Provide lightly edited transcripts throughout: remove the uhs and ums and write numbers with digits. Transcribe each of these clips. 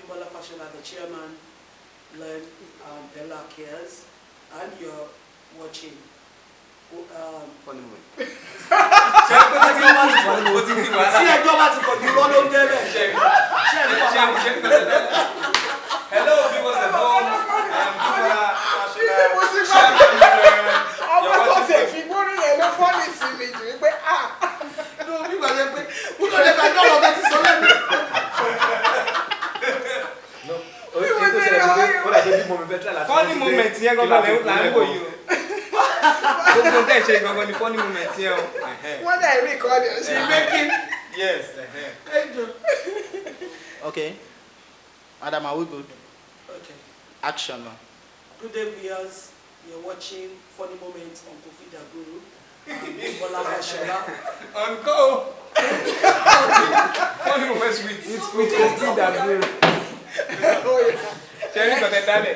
Abimbola Fashola, the chairman, Learn Bella Cares, and you're watching Funny moment. Hello, viewers at home. I am Emmanuella funny moment here, funny moment here. What I record is making. Yes. Okay. Madam, are we good? Okay. Action now. Good day, viewers. You're watching Funny Moments on Koffi Abimbola Fashola. On go. Funny moments with Koffi. Oh, yeah. Cherry got the daddy.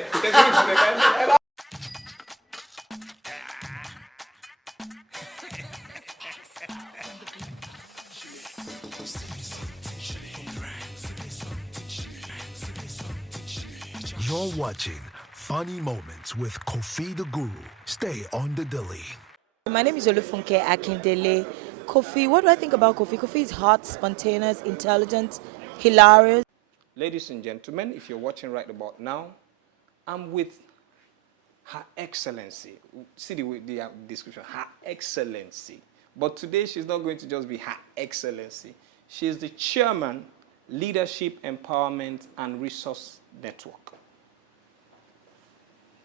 You're watching Funny Moments with Koffi the Guru. Stay on the Dilly. My name is Olufunke Akindele. Koffi, what do I think about Koffi? Koffi is hot, spontaneous, intelligent, hilarious. Ladies and gentlemen, if you're watching right about now, I'm with Her Excellency. See the description, Her Excellency. But today she's not going to just be Her Excellency. She is the Chairman, Leadership, Empowerment and Resource Network.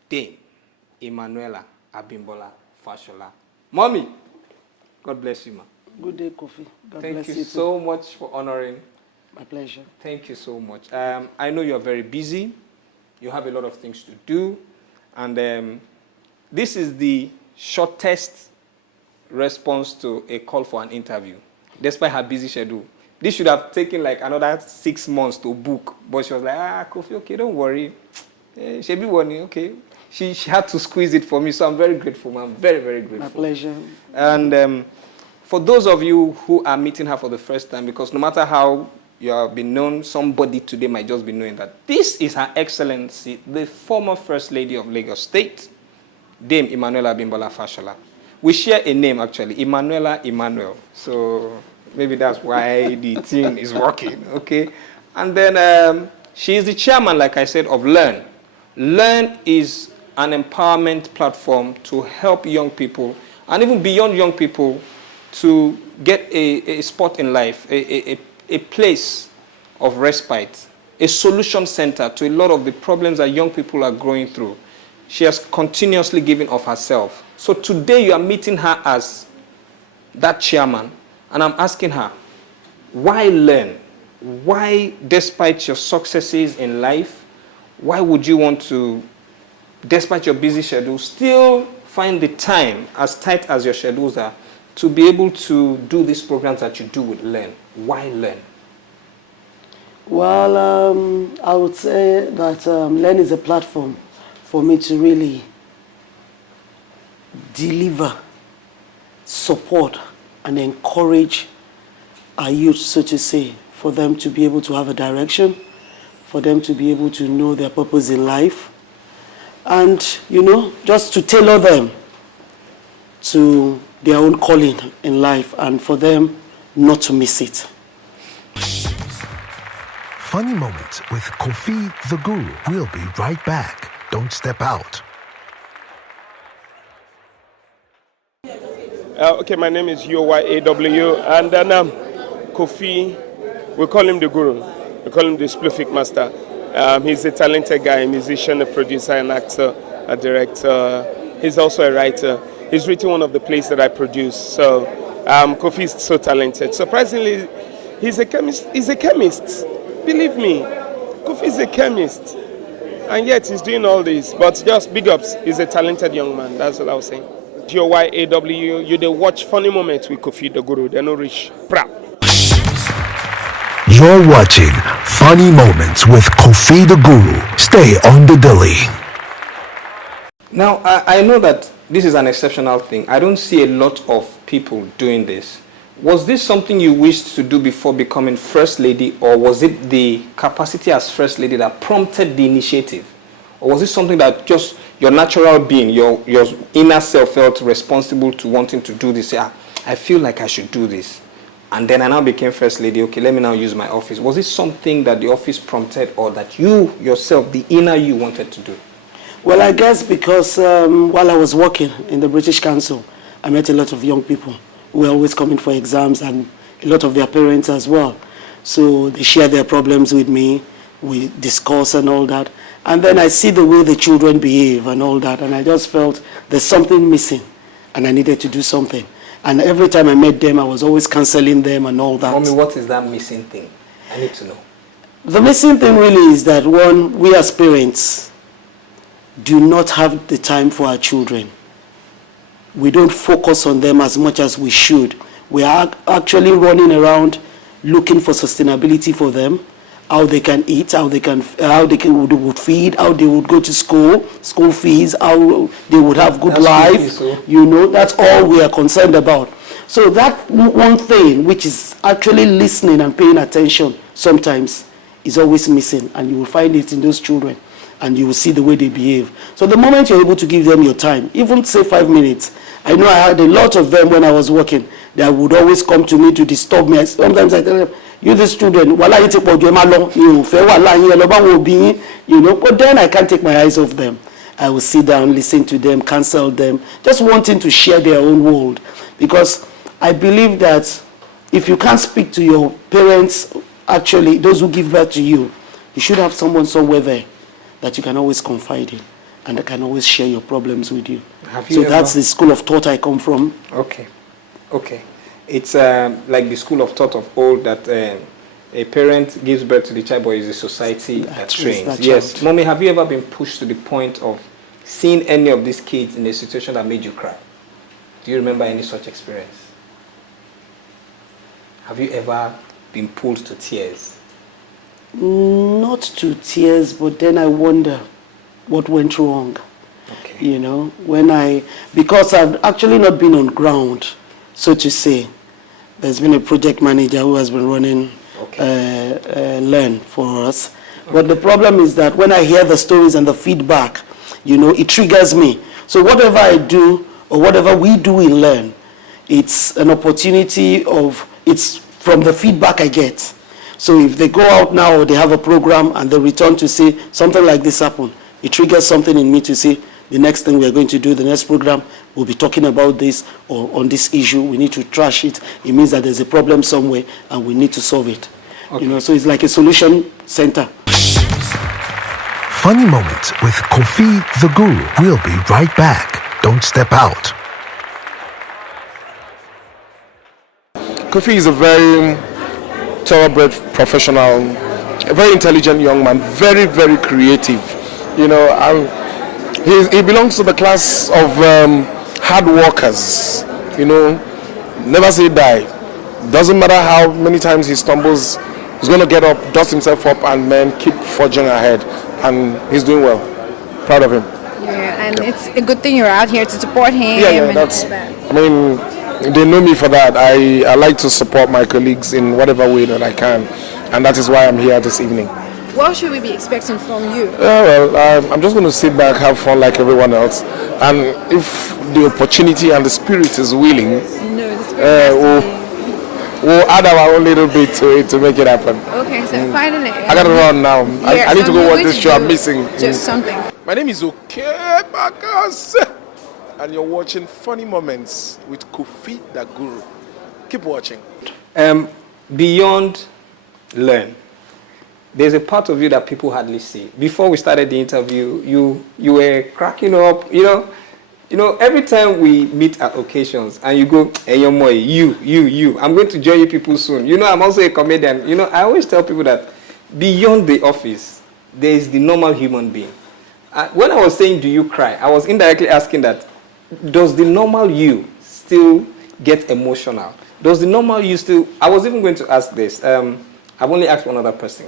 Dame Emmanuella Abimbola Fashola. Mommy, God bless you, ma. Good day, Koffi. God Thank bless you you so much for honoring. My pleasure. Thank you so much. I know you're very busy. You have a lot of things to do. And this is the shortest response to a call for an interview, despite her busy schedule. This should have taken like another 6 months to book. But she was like, Koffi, okay, don't worry. She'll be warning, okay. She had to squeeze it for me, so I'm very grateful. I'm very, very grateful. My pleasure. And for those of you who are meeting her for the first time, because no matter how you have been known, somebody today might just be knowing that this is Her Excellency, the former First Lady of Lagos State, Dame Emmanuella Abimbola Fashola. We share a name, actually, Emmanuella Emmanuel. So maybe that's why the thing is working, okay? And then she is the chairman, like I said, of Learn. Learn is an empowerment platform to help young people, and even beyond young people, to get a spot in life, a place of respite, a solution center to a lot of the problems that young people are going through. She has continuously given of herself. So today you are meeting her as that chairman, and I'm asking her, why Learn? Why, despite your successes in life, why would you want to, despite your busy schedule, still find the time, as tight as your schedules are, to be able to do these programs that you do with Learn? Why Learn? Well, I would say that Learn is a platform for me to really deliver, support, and encourage our youth, so to say, for them to be able to have a direction, for them to be able to know their purpose in life, and, you know, just to tailor them to their own calling in life, and for them not to miss it. Funny Moments with Koffi the Guru. We'll be right back. Don't step out. Okay, my name is UYAW, and then Koffi, we call him the Guru. We call him the Splific Master. He's a talented guy, a musician, a producer, an actor, a director. He's also a writer. He's written one of the plays that I produce. So Koffi is so talented. Surprisingly, he's a chemist. He's a chemist. Believe me, Koffi is a chemist. And yet he's doing all this. But just big ups. He's a talented young man. That's what I was saying. GOYAW, you they watch Funny Moments with Koffi the Guru. They're not rich. Proud. You're watching Funny Moments with Koffi the Guru. Stay on the Dilly. Now, I know that this is an exceptional thing. I don't see a lot of people doing this, Was this something you wished to do before becoming First Lady, or was it the capacity as First Lady that prompted the initiative? Or was it something that just your natural being, your inner self felt responsible to wanting to do this? Yeah, I feel like I should do this. And then I now became First Lady. Okay, let me now use my office. Was it something that the office prompted, or that you yourself, the inner you, wanted to do? Well, I guess because while I was working in the British Council, I met a lot of young people who were always coming for exams, and a lot of their parents as well. So they share their problems with me, we discuss and all that. And then I see the way the children behave and all that, and I just felt there's something missing, and I needed to do something. And every time I met them, I was always counseling them and all that. Mommy, what is that missing thing? I need to know. The missing thing really is that, one, we as parents do not have the time for our children. We don't focus on them as much as we should. We are actually running around looking for sustainability for them, how they can eat, how they would feed, how they would go to school fees, how they would have good life. You know, that's all we are concerned about. So that one thing, which is actually listening and paying attention, sometimes is always missing, and you will find it in those children, and you will see the way they behave. So the moment you're able to give them your time, even say 5 minutes, I know I had a lot of them when I was working that would always come to me to disturb me. Sometimes I tell them, you the student, you know, but then I can't take my eyes off them. I will sit down, listen to them, counsel them, just wanting to share their own world. Because I believe that if you can't speak to your parents, actually, those who give birth to you, you should have someone somewhere there that you can always confide in and that can always share your problems with you. So that's the school of thought I come from. Okay. It's like the school of thought of old that a parent gives birth to the child, but it's a society that trains. Yes. Mommy, have you ever been pushed to the point of seeing any of these kids in a situation that made you cry? Do you remember any such experience? Have you ever been pulled to tears? Not to tears, but then I wonder what went wrong. Okay. You know, because I've actually not been on ground, so to say. There's been a project manager who has been running Learn for us. Okay. But the problem is that when I hear the stories and the feedback, you know, it triggers me. So whatever I do or whatever we do in Learn, it's an opportunity it's from the feedback I get. So if they go out now or they have a program and they return to say something like this happened, it triggers something in me to say, the next thing we are going to do, the next program, we'll be talking about this or on this issue. We need to trash it. It means that there's a problem somewhere and we need to solve it. Okay. You know, so it's like a solution center. Funny Moments with Koffi the Guru. We'll be right back. Don't step out. Koffi is a very thoroughbred professional, a very intelligent young man, very, very creative. You know, he belongs to the class of hard workers. You know, never say die. Doesn't matter how many times he stumbles, he's going to get up, dust himself up, and then keep forging ahead. And he's doing well. Proud of him. Yeah, and it's a good thing you're out here to support him. Yeah, that's. I mean, they know me for that. I like to support my colleagues in whatever way that I can, and that is why I'm here this evening. What should we be expecting from you? I'm just going to sit back, have fun like everyone else, and if the opportunity and the spirit is willing, we'll add our own little bit to it to make it happen. Okay, so finally, I gotta run now. I need to go watch this show. I'm missing. Just something. My name is Okay Bakas, and you're watching Funny Moments with Koffi the Guru. Keep watching. Beyond Learn, there's a part of you that people hardly see. Before we started the interview, you were cracking up. You know, every time we meet at occasions and you go, hey, you, I'm going to join you people soon. You know, I'm also a comedian. You know, I always tell people that beyond the office, there is the normal human being. When I was saying, do you cry? I was indirectly asking that, does the normal you still get emotional? Does the normal you still, I was even going to ask this. I've only asked one other person.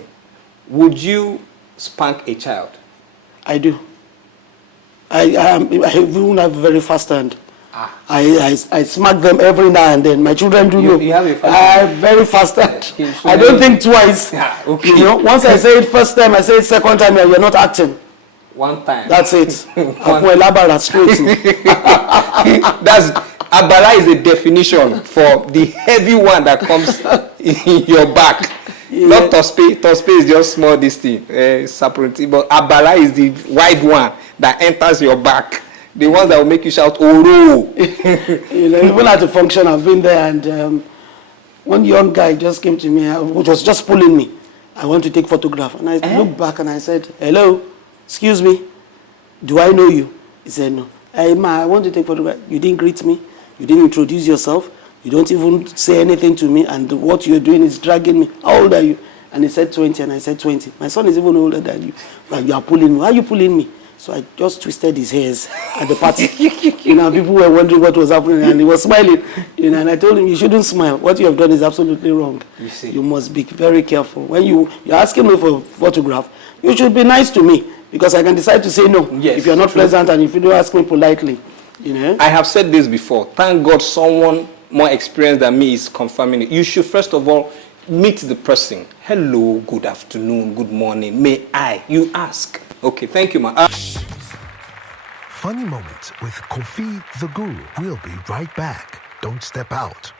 Would you spank a child? I do. I even have a very fast hand. I smack them every now and then. My children do know. You have a fast very fast. Okay, so I don't think twice. Yeah, okay. You know, once I say it first time, I say it second time, you're not acting. One time. That's it. Labara straight. That's Abala is a definition for the heavy one that comes in your back. Yeah. Not Tospe. Tospe is just small this thing, separate. But Abala is the wide one that enters your back. The ones that will make you shout, "Oro!" You know, even at the function, I've been there, and one young guy just came to me, which was just pulling me. I want to take photograph, and I looked back and I said, "Hello, excuse me, do I know you?" He said, "No." "Hey, ma, I want to take photograph." "You didn't greet me. You didn't introduce yourself. You don't even say anything to me, and what you're doing is dragging me. How old are you?" And he said 20, and I said 20. "My son is even older than you. Like, you are pulling me. Why are you pulling me?" So I just twisted his hairs at the party. You know, people were wondering what was happening, and he was smiling. You know, and I told him, "You shouldn't smile. What you have done is absolutely wrong. You see. You must be very careful. When you're asking me for a photograph, you should be nice to me, because I can decide to say no. Yes, if you're not pleasant and if you don't ask me politely." You know? I have said this before. Thank God someone more experienced than me is confirming it. You should first of all meet the person. "Hello, good afternoon, good morning. May I?" You ask. Okay, thank you, ma. Funny Moments with Koffi the Guru. We'll be right back. Don't step out.